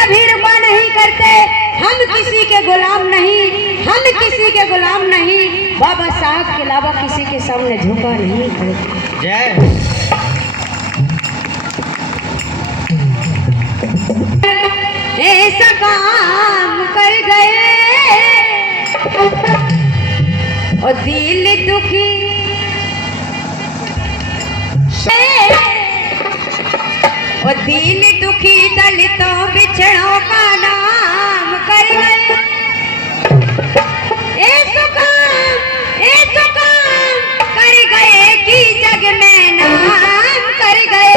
कभी रुपा नहीं करते, हम किसी के गुलाम नहीं, हम किसी के गुलाम नहीं, बाबा साहब के अलावा किसी के सामने झुका नहीं करते। जय ऐसा काम कर गए और दिल दुखी और दिल दुखी दलितों बिछड़ों का नाम कर गए। ऐसा काम कर गए कि जग में नाम कर गए।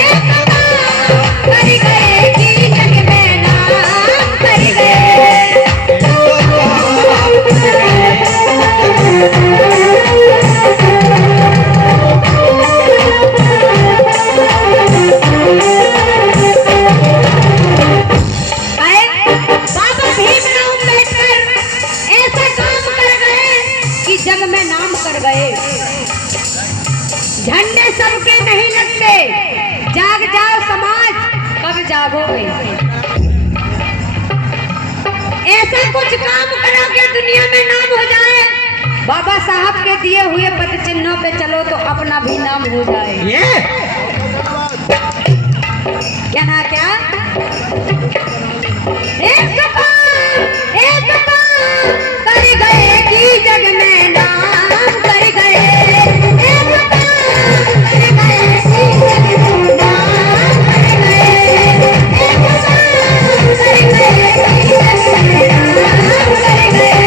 ऐसा काम कर गए कि जग में नाम कर गए। जग में नाम कर गए। झंडे सबके नहीं लगते, जाग जाओ समाज, कब जागोगे? ऐसा कुछ काम करोगे दुनिया में नाम हो जाए। बाबा साहब के दिए हुए पद चिन्हों पे चलो तो अपना भी नाम हो जाए। क्या ना क्या? एक कर गए कि जग में नाम कर गए। एक कर गए कि जग में नाम कर गए। एक कर गए कि जग में नाम कर गए।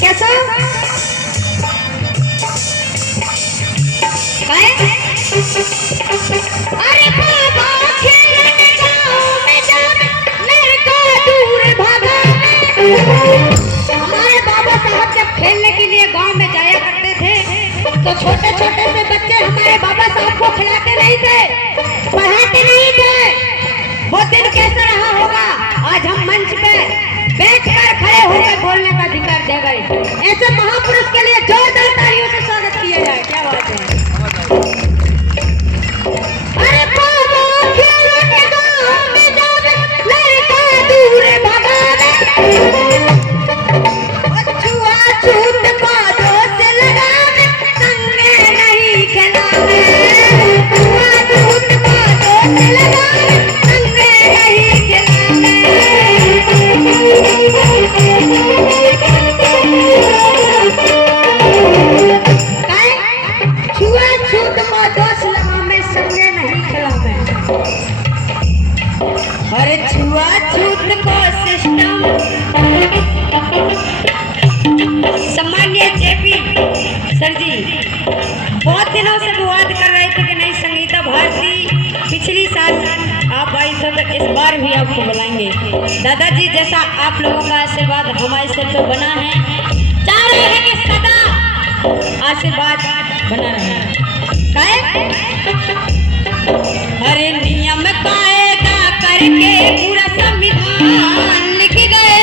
कैसा? अरे बाबा खेलने गाँव में जाने लड़का दूर भागा। हमारे बाबा साहब जब खेलने के लिए गांव में जाया करते थे तो छोटे छोटे से बच्चे हमारे बाबा साहब को खिलाते नहीं थे, पढ़ाते नहीं थे। वो दिन कैसा रहा होगा? आज हम मंच पे बैठकर खड़े होकर बोलने का अधिकार दे गए। ऐसे महापुरुष के लिए जोरदार तालियों से स्वागत किया जाए। क्या बात है? अरे बाबा खेलने गाँव में जावे लड़का दूर भगावे। छूत को दोस्त लगावे संगे नहीं खिलावे। छूत को दोस्त लगावे संगे नहीं खिलावे। छूत को दोस्त लगावे संगे नहीं खिलावे। अरे छूत को सिस्टम सम्मानीय जेपी सर जी बहुत दिनों से विवाद कर रहे थे कि नहीं संगीता भारती पिछली साल आप आई थे तो इस बार भी आपको बुलाएंगे। दादाजी जैसा आप लोगों का आशीर्वाद हमारे सिर पे बना है, चाह रहे हैं कि सदा आशीर्वाद बना रहे। अरे नियम कायदा करके पूरा संविधान लिख गए।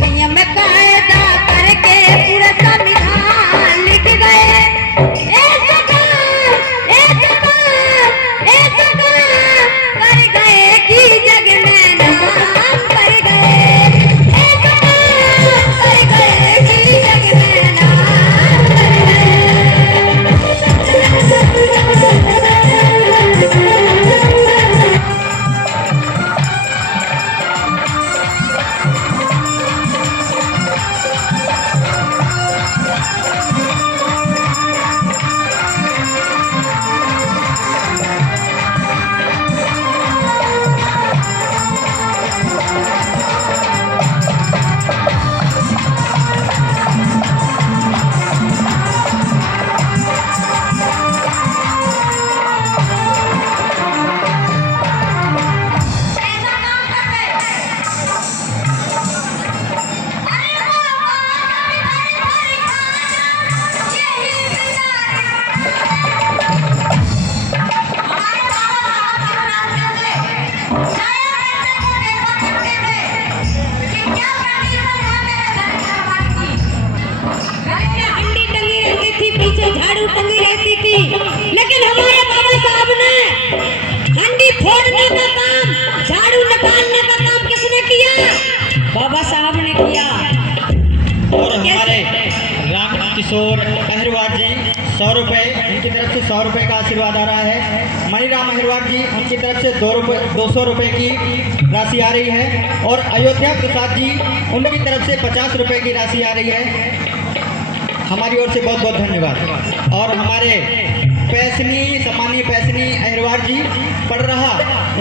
नियम कायदा करके पूरा संविधान लिख गए। कर गए कि जग में नाम कर गए। कर गए कि जग में नाम कर गए। रुपये, उनकी तरफ से 100 रुपये का आशीर्वाद आ रहा है। मणिराम अहिरवार जी, उनकी तरफ से 200 रुपये की राशि आ रही है। और अयोध्या प्रसाद जी, उनकी तरफ से 50 रुपये की राशि आ रही है। हमारी ओर से बहुत बहुत धन्यवाद। और हमारे सम्मानीय पैसनी अहिरवार जी पढ़ रहा,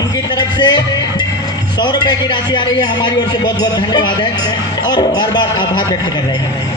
उनकी तरफ से 100 रुपये की राशि आ रही है। हमारी ओर से बहुत बहुत धन्यवाद है और बार बार आभार व्यक्त कर रहे हैं।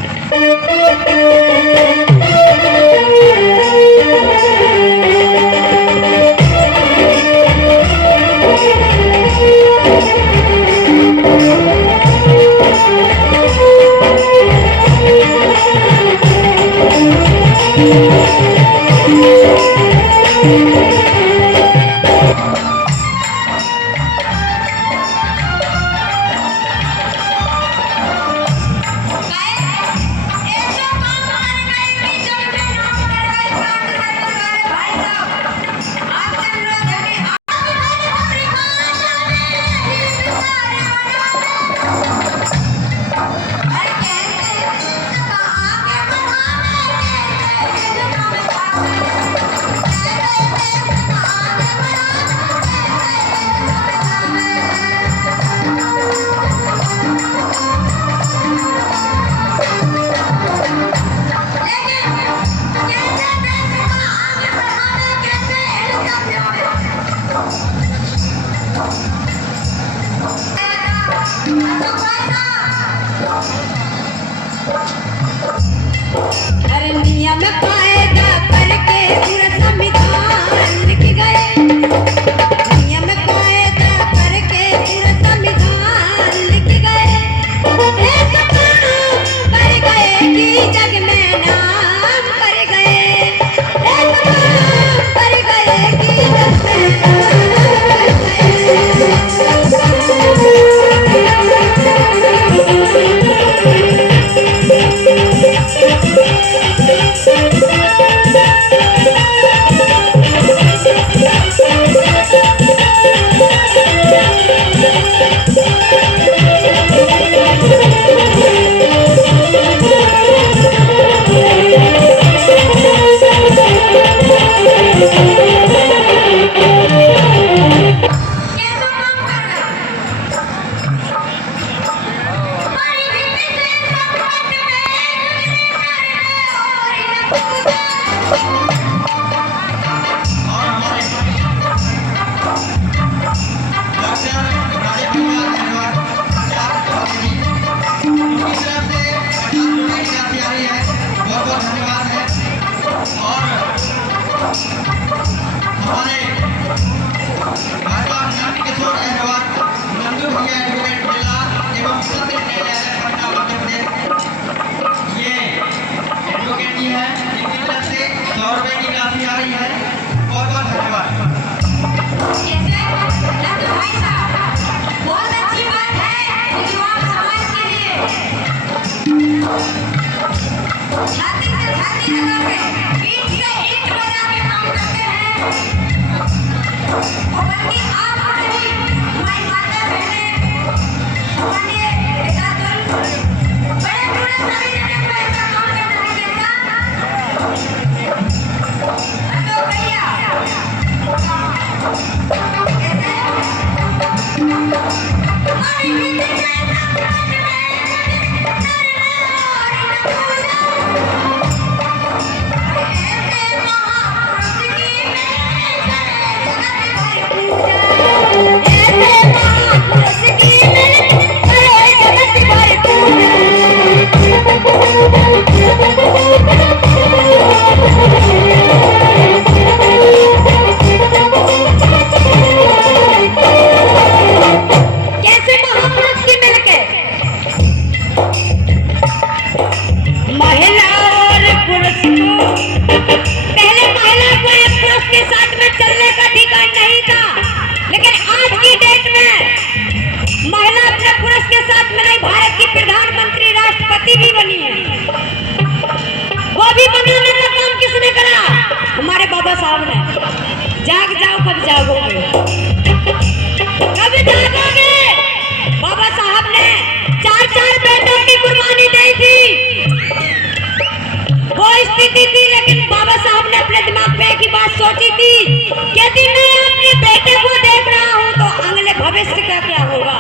भविष्य का क्या होगा।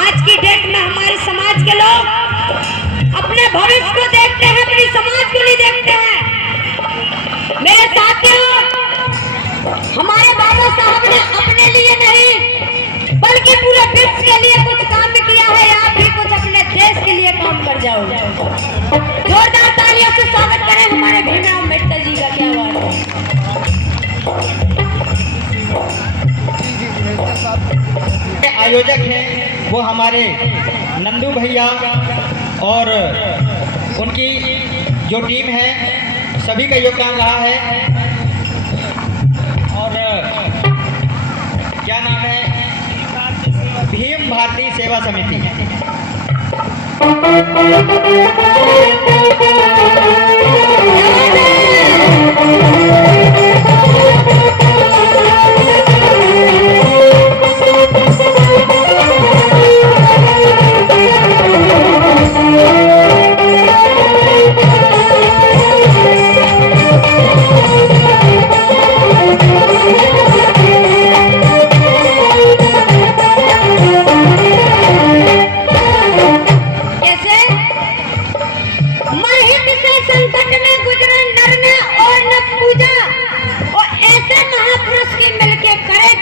आज की डेट में हमारे समाज के लोग अपने भविष्य को देखते हैं, अपनी समाज को नहीं देखते हैं। मेरे साथियों, हमारे बाबा साहब ने अपने लिए नहीं बल्कि पूरे विश्व के लिए कुछ काम किया है। आप भी कुछ अपने देश के लिए काम कर जाओ। जोरदार तालियों से स्वागत करें हमारे भीमराव अम्बेडकर जी का। क्या बात है। आयोजक हैं वो हमारे नंदू भैया और उनकी जो टीम है, सभी का योगदान रहा है। और क्या नाम है, भीम भारती सेवा समिति।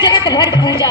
जगत भर पूजा